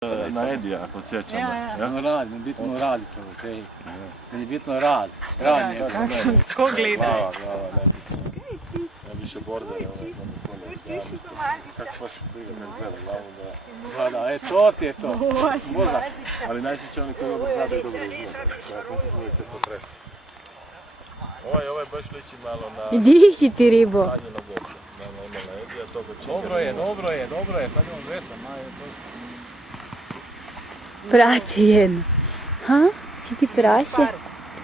Na Edija, ako sjećamo. Meni bitno radi čovjek, ej. Meni bitno rad. Rad ne. Ko gleda? Glava, ja više bordera. Kako baš briga kad gleda glavu da... Da, to ti je to. Možda. Ali najčešće oni koji dobro gledaju dobro izgleda. Uvijek se potresti. Ovaj baš liči malo na... Idi si ti ribo. Tanjeno goša. Na Edija, toga činka. Dobro je, sad imam vesan. Prase jedno. Ha? Si ti prase?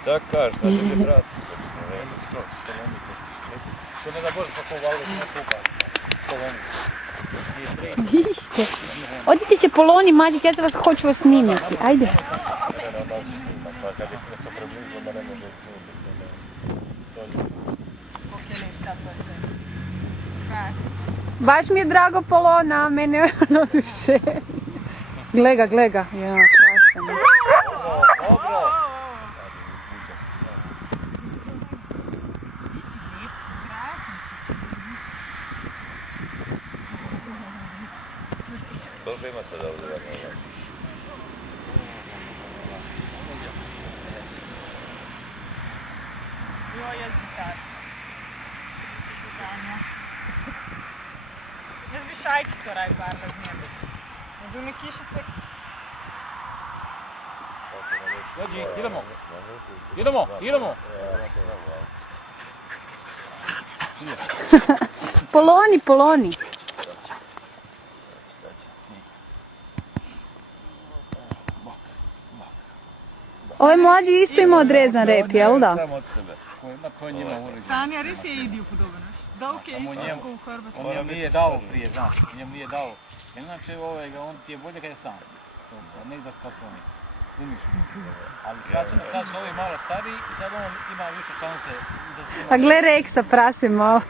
Tako kažeš, da bude prase skočno. Što ne da Bože, kako valve ne kupa. Vi ste. Odite se poloni maziti, ja hoću vas snimiti. Ajde. Pa kad je se približilo da ne može snimiti. Baš mi je drago Polona, mene ono duše. Gleda, ja, krasno. Koliko ima sada ovdje vrlo? Joj, jaz bi kar. Jaz bi šajkico raj barla z njim. Od une kišice. Dođi, idemo. Poloni. Ovaj mlađi isto ima odrezan rep, jel da? Samo od sebe. To je njima uređeno. Tanja, res je Ediju podoben. Dolg je isto tako u hrbatu. On njemu nije dao prije, znaš, Inače on ti je bolje kad je sam. Nek da spasoni. Ali sad su ovi malo stariji i sad on ima više šanse. A gle Reksa, prase malo.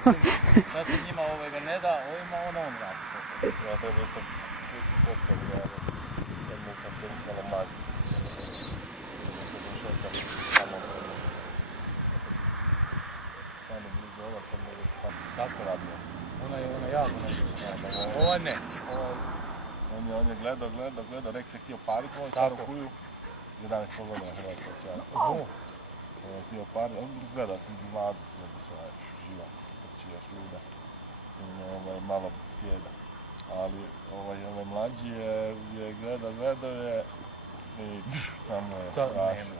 Sad se njima ne da, ovima on radi. Ja to je isto sliku fotka gledali. Kad mu kad se nisalo mazi. Kako radio? Ona je jako nešto. Ovo ne. On je gledao, Rek se htio pariti u staru kuju. 11 godina Hrvatska čara. On je htio pariti, on gleda, mladu sljedi svoja, živa, trčija, šluda. Malo sjeda. Ali ovaj mlađi je gledao je i samo je strašno.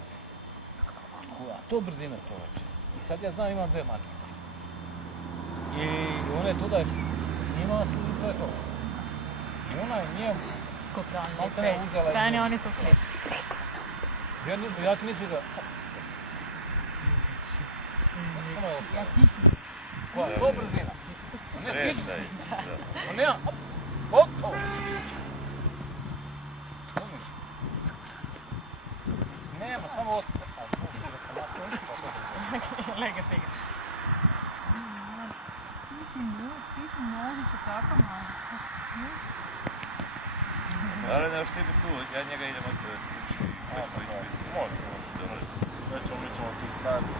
To brzina čoveče. I sad ja znam imam dve matkice. I one tu da je snimala su i to je to. I ona je njem uzela i... Tanja, on je to klep. Ja ti mislim da... To je brzina. Ne piši. On nema... Gotovo. Nema, samo ostaje. Lega tega. Ti nožicu, kako nožicu? Ali ne štiti tu, ja njega idem od kući. Može. Mi ćemo tu staviti,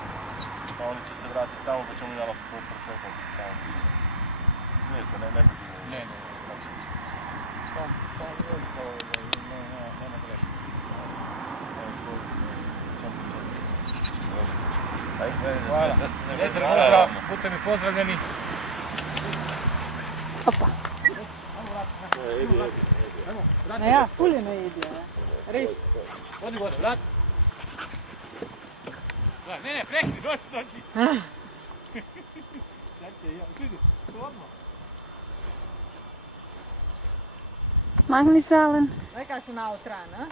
pa oni će se vratiti tamo, pa ćemo mi malo poprošetati tamo ti. Nije se, ne biti. Ne. Samo nema greške. Hvala. Pozdrav, budite mi pozdravljeni. Opa. A ja, ful je na Edija. Res. Odi gore, vrat. Ne, prekri, dođi. Sad će, vidi, odmah. Magni se, Alen. Zdaj kaj še malo tran, a?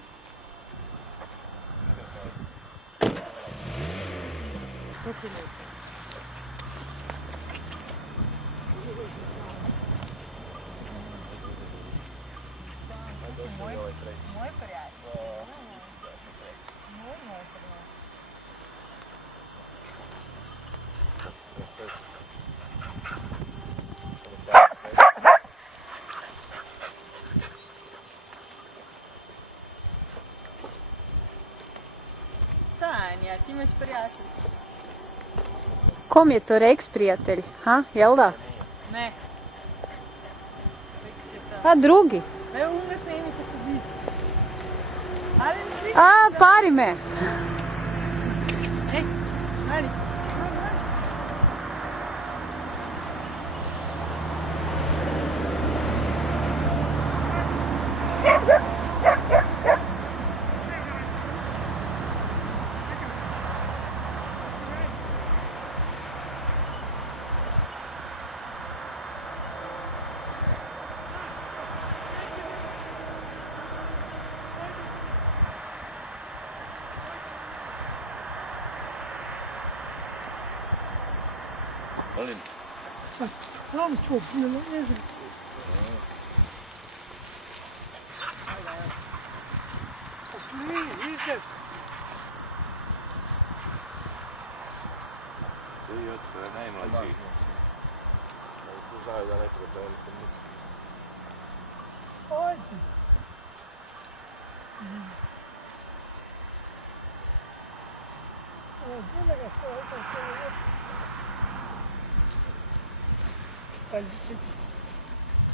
To ti lepo. Moj prijatelj. Moj prijatelj. Tanja, ti imaš prijatelj. Kom je to Reks prijatelj? Ha, jel da? Ne. A drugi? Evo ume snimite se vidi. A, pari me. Ajde. Molim. Vamos, pô, beleza. Ti hoćeš da je najmlađi. Da se znaju da ne treba nikom. Pode. Pode, gente.